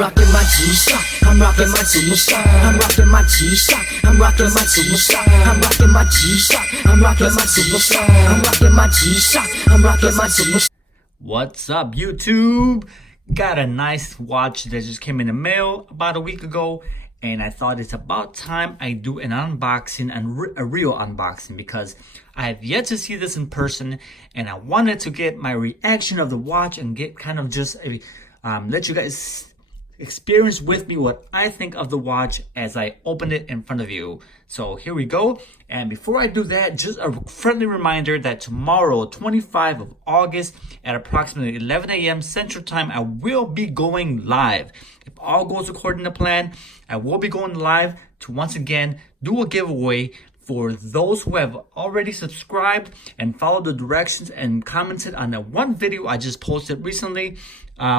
rocking my G-Shock. I'm rocking my G-Shock. I'm rocking my G-Shock. I'm rocking my G-Shock. I'm rocking my G-Shock. I'm rocking my G-Shock. I'm rocking my G-Shock. I'm rocking my G-Shock. What's up, YouTube? Got a nice watch that just came in the mail about a week ago, and I thought it's about time I do an unboxing and a real unboxing because I have yet to see this in person, and I wanted to get my reaction of the watch and get kind of just let you guys experience with me what I think of the watch as I open it in front of you. So here we go. And before I do that, just a friendly reminder that tomorrow, 25 of August at approximately 11 a.m. Central Time, I will be going live. If all goes according to plan, I will be going live to once again do a giveaway for those who have already subscribed and followed the directions and commented on that one video I just posted recently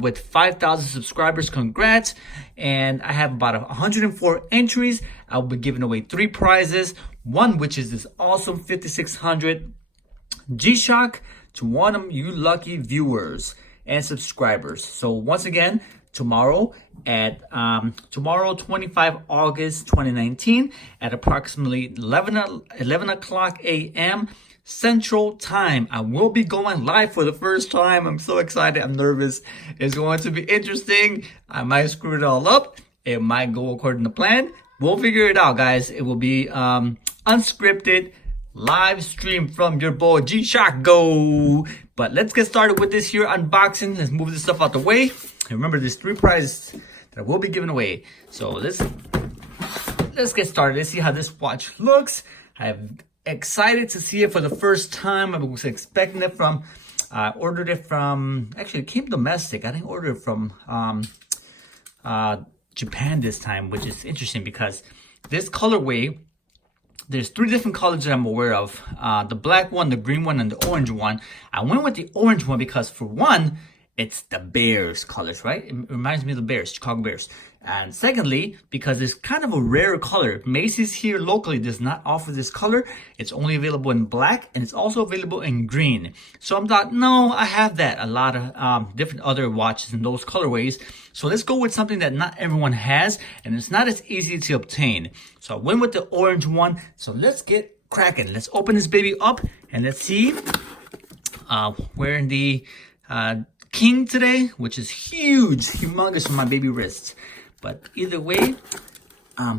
with 5,000 subscribers. Congrats. And I have about 104 entries. I'll be giving away 3 prizes. One, which is this awesome 5600 G-Shock to one of you lucky viewers and subscribers. So once again, tomorrow at 25 August 2019 at approximately 11 o'clock a.m. Central Time, I will be going live for the first time. I'm so excited. I'm nervous. It's going to be interesting. I might screw it all up. It might go according to plan. We'll figure it out, guys. It will be unscripted live stream from your boy G-Shock Go. But let's get started with this here unboxing. Let's move this stuff out the way. And remember, there's 3 prizes that I will be giving away. So let's get started. Let's see how this watch looks. I'm excited to see it for the first time. I was expecting it from, ordered it from, actually it came domestic. I didn't order it from Japan this time, which is interesting because this colorway, there's 3 different colors that I'm aware of. The black one, the green one, and the orange one. I went with the orange one because for one, it's the Bears colors, right? It reminds me of the Bears, Chicago Bears. And secondly, because it's kind of a rare color. Macy's here locally does not offer this color. It's only available in black, and it's also available in green. So I'm thought, no, I have that. A lot of different other watches in those colorways. So let's go with something that not everyone has, and it's not as easy to obtain. So I went with the orange one. So let's get cracking. Let's open this baby up, and let's see. Wearing the King today, which is huge, humongous on my baby wrists. But either way,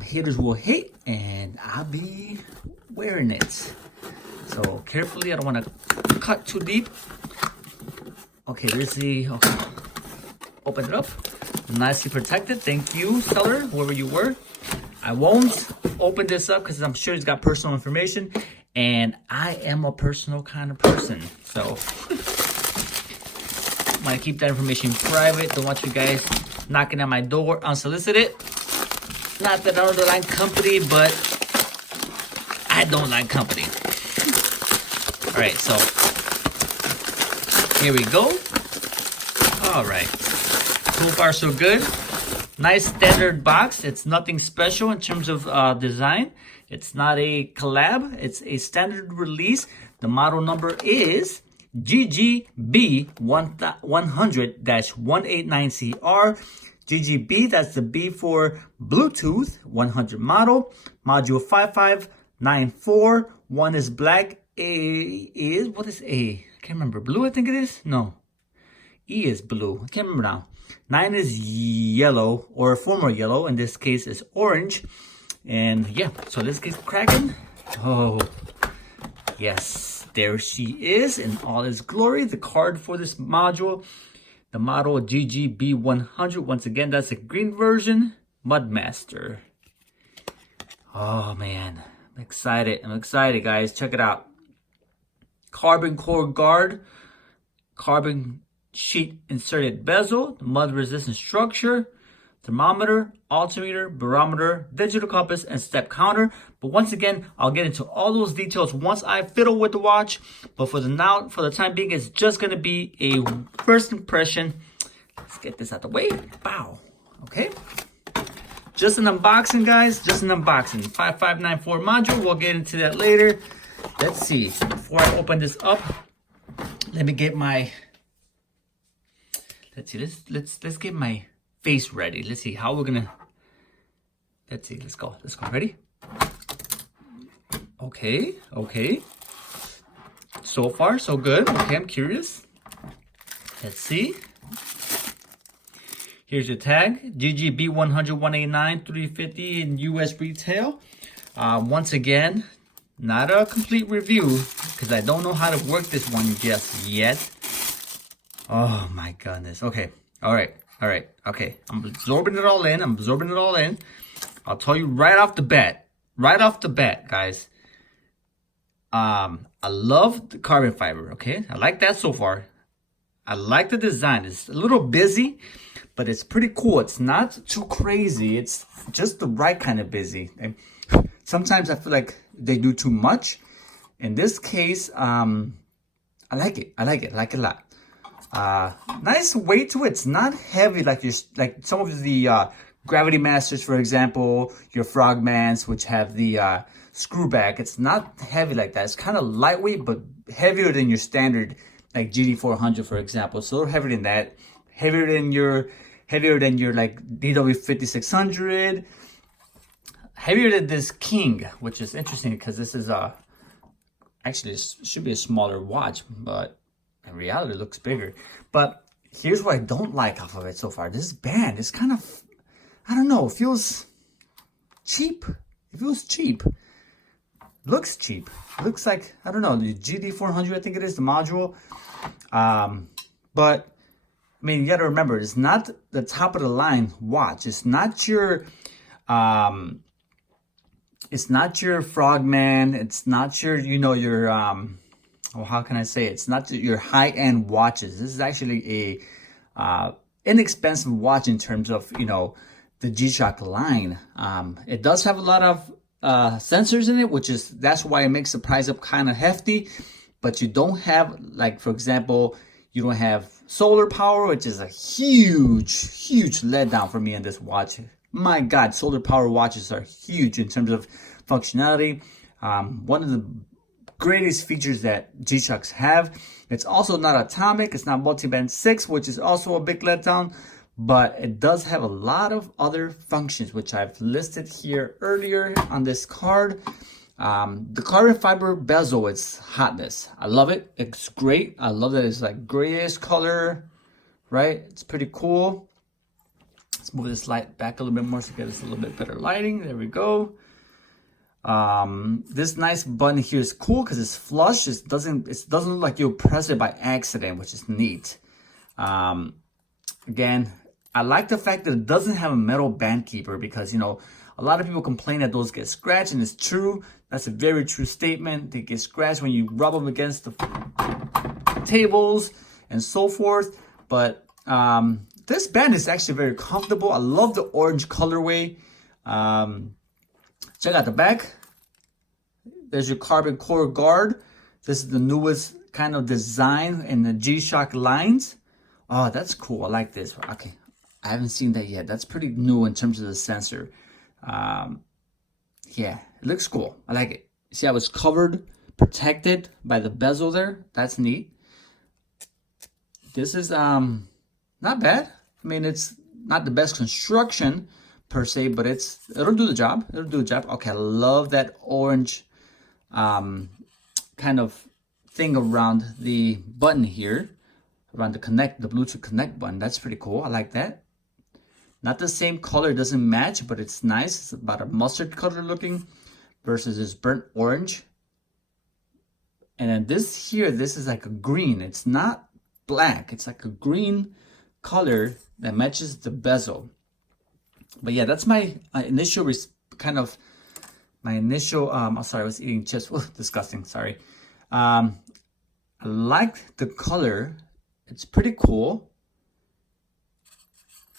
haters will hate, and I'll be wearing it. So carefully, I don't want to cut too deep. Okay, there's the, okay. Open it up. Nicely protected. Thank you, seller, whoever you were. I won't open this up because I'm sure it's got personal information, and I am a personal kind of person. So I'm gonna keep that information private. Don't want you guys knocking at my door unsolicited. Not that I don't like company, but I don't like company. All right, so here we go. All right, so far so good. Nice standard box. It's nothing special in terms of design. It's not a collab. It's a standard release. The model number is GGB100-189CR. GGB, that's the B for Bluetooth 100 model. Module 5594. 1 is black. A is, what is A? I can't remember. Blue, I think it is? No. E is blue. I can't remember now. 9 is yellow, or former yellow. In this case, it's orange. And yeah, so let's get cracking. Oh, yes. There she is in all its glory. The card for this module, the model GGB100. Once again, that's a green version. Mudmaster. Oh man, I'm excited. I'm excited, guys. Check it out. Carbon core guard, carbon sheet inserted bezel, mud resistant structure, thermometer, altimeter, barometer, digital compass, and step counter. But once again, I'll get into all those details once I fiddle with the watch. But for the time being, it's just gonna be a first impression. Let's get this out the way. Bow. Okay. Just an unboxing, guys. Just an unboxing. 5594 module. We'll get into that later. Let's see. Before I open this up, let me get my. Let's see. Let's get my face ready. Let's see how we're gonna, let's see, let's go. Ready? Okay. So far, so good. Okay, I'm curious. Let's see. Here's your tag, GGB100 189 350 in US retail. Once again, not a complete review because I don't know how to work this one just yet. Oh my goodness. Okay. All right. Okay. I'm absorbing it all in. I'll tell you right off the bat, guys. I love the carbon fiber. Okay. I like that so far. I like the design. It's a little busy, but it's pretty cool. It's not too crazy. It's just the right kind of busy. And sometimes I feel like they do too much. In this case, I like it. I like it a lot. Nice weight to it. It's not heavy like some of the Gravity Masters, for example, your Frogmans, which have the screw back. It's not heavy like that. It's kind of lightweight, but heavier than your standard, like GD400, for example. It's a little heavier than that. Heavier than your like DW5600. Heavier than this King, which is interesting because this is actually it should be a smaller watch, but in reality it looks bigger. But here's what I don't like off of it so far. This band is kind of, I don't know, it feels cheap. Looks cheap. Looks like, I don't know, the GD400, I think it is, the module. But I mean, you got to remember, it's not the top of the line watch. It's not your Frogman. It's not your, well, how can I say it? It's not your high-end watches. This is actually a inexpensive watch in terms of, the G-Shock line. It does have a lot of sensors in it, that's why it makes the price up kind of hefty. But you don't have, like, for example, you don't have solar power, which is a huge letdown for me in this watch. My God, solar power watches are huge in terms of functionality. One of the greatest features that G-Shocks have. It's also not atomic. It's not multiband 6, which is also a big letdown. But it does have a lot of other functions, which I've listed here earlier on this card. The carbon fiber bezel, it's hotness. I love it. It's great. I love that it's like grayish color, right? It's pretty cool. Let's move this light back a little bit more so get us a little bit better lighting. There we go. This nice button here is cool because it's flush. It doesn't look like you'll press it by accident, which is neat. Again, I like the fact that it doesn't have a metal band keeper because, a lot of people complain that those get scratched, and it's true. That's a very true statement. They get scratched when you rub them against the tables and so forth. But this band is actually very comfortable. I love the orange colorway. Check out the back. There's your carbon core guard. This is the newest kind of design in the G-Shock lines. Oh, that's cool. I like this. Okay, I haven't seen that yet. That's pretty new in terms of the sensor. Yeah, it looks cool. I like it. See how it's covered, protected by the bezel there? That's neat. This is not bad. I mean, it's not the best construction per se, but it'll do the job. Okay, I love that orange kind of thing around the button here, around the Bluetooth connect button. That's pretty cool. I like that. Not the same color, it doesn't match, but it's nice. It's about a mustard color looking versus this burnt orange. And then this here, this is like a green. It's not black. It's like a green color that matches the bezel. But yeah, that's my initial I'm sorry, I was eating chips. Oh, disgusting, sorry. I like the color. It's pretty cool.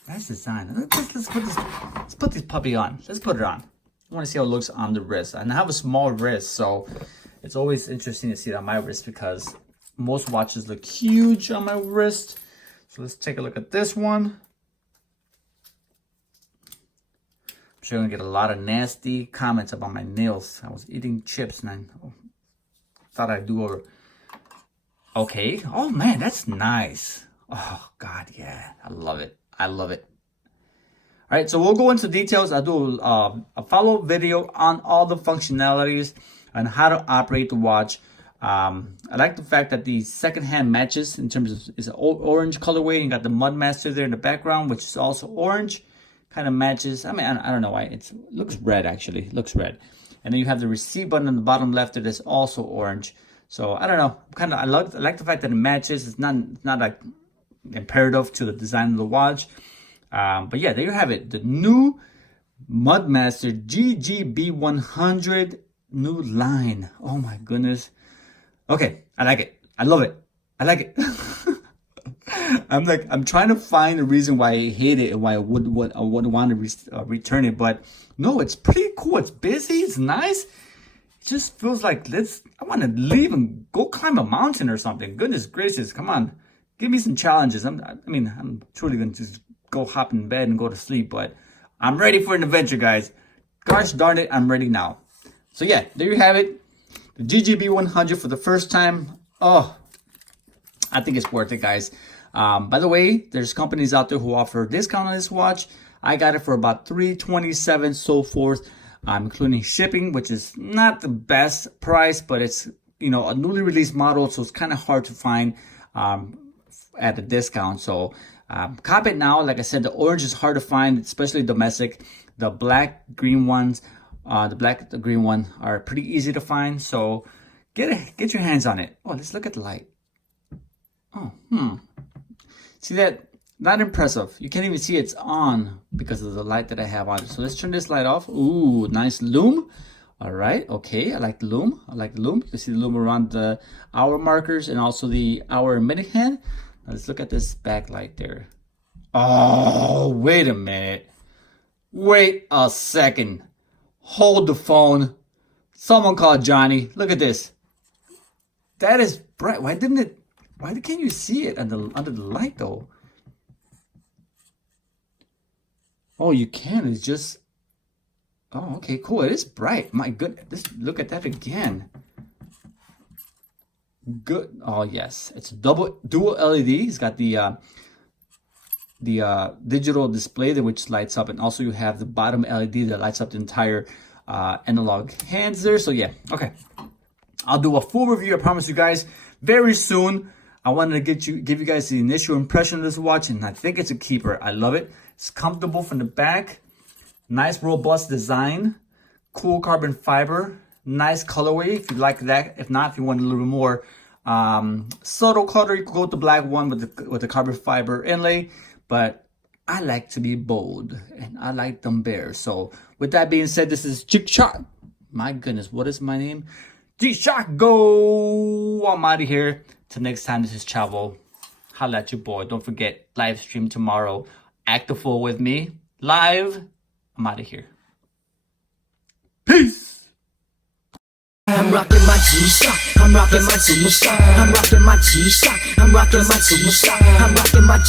Nice design. Let's put this puppy on. Let's put it on. I want to see how it looks on the wrist. And I have a small wrist, so it's always interesting to see it on my wrist because most watches look huge on my wrist. So let's take a look at this one. I'm sure I'm gonna get a lot of nasty comments about my nails. I was eating chips and I thought I'd do over. Okay. Oh man, that's nice. Oh God, yeah. I love it. All right, so we'll go into details. I'll do a follow-up video on all the functionalities and how to operate the watch. I like the fact that the second-hand matches in terms of is an orange colorway. You got the Mudmaster there in the background, which is also orange. Kind of matches. I mean, I don't know why. It looks red, actually. It looks red. And then you have the receive button on the bottom left that is also orange. So I don't know. I like the fact that it matches. It's not like imperative to the design of the watch. But yeah, there you have it. The new Mudmaster GGB100 new line. Oh my goodness. Okay, I like it. I love it. I like it. I'm trying to find a reason why I hate it and why I would want to return it. But no, it's pretty cool. It's busy. It's nice. It just feels like I want to leave and go climb a mountain or something. Goodness gracious, come on. Give me some challenges. I'm truly going to just go hop in bed and go to sleep, but I'm ready for an adventure, guys. Gosh darn it, I'm ready now. So yeah, there you have it. The GGB100 for the first time. Oh, I think it's worth it, guys. By the way, there's companies out there who offer a discount on this watch. I got it for about $327, so forth, including shipping, which is not the best price, but it's, you know, a newly released model, so it's kind of hard to find at a discount. So cop it now. Like I said, the orange is hard to find, especially domestic. The black green ones, the green one are pretty easy to find. So get your hands on it. Oh, let's look at the light. Oh, see that? Not impressive. You can't even see it's on because of the light that I have on. So let's turn this light off. Ooh, nice lume. All right, okay, I like the lume. You can see the lume around the hour markers and also the hour and minute hand. Now let's look at this backlight there. Oh, wait a minute. Wait a second. Hold the phone. Someone call Johnny. Look at this. That is bright. Why can't you see it under the light though? Oh, you can. It's just... Oh, okay, cool. It is bright. My goodness. Look at that again. Good. Oh, yes. It's dual LED. It's got the digital display there, which lights up. And also you have the bottom LED that lights up the entire analog hands there. So, yeah. Okay. I'll do a full review. I promise you guys very soon. I wanted to give you guys the initial impression of this watch. And I think it's a keeper. I love it. It's comfortable from the back. Nice robust design, cool carbon fiber, nice colorway if you like that. If not, if you want a little bit more subtle color, you could go with the black one with the carbon fiber inlay. But I like to be bold and I like them bare. So with that being said, this is Chick Shot. My goodness, what is my name? G-Shock Go. I'm out of here. Till next time, this is Chavo. Holla at your boy. Don't forget, live stream tomorrow. Act the fool with me. Live. I'm out of here. Peace. I'm rocking my G-Shock. I'm rocking my Superstar. I'm rocking my G-Shock. I'm rocking my Superstar. I'm rocking my G.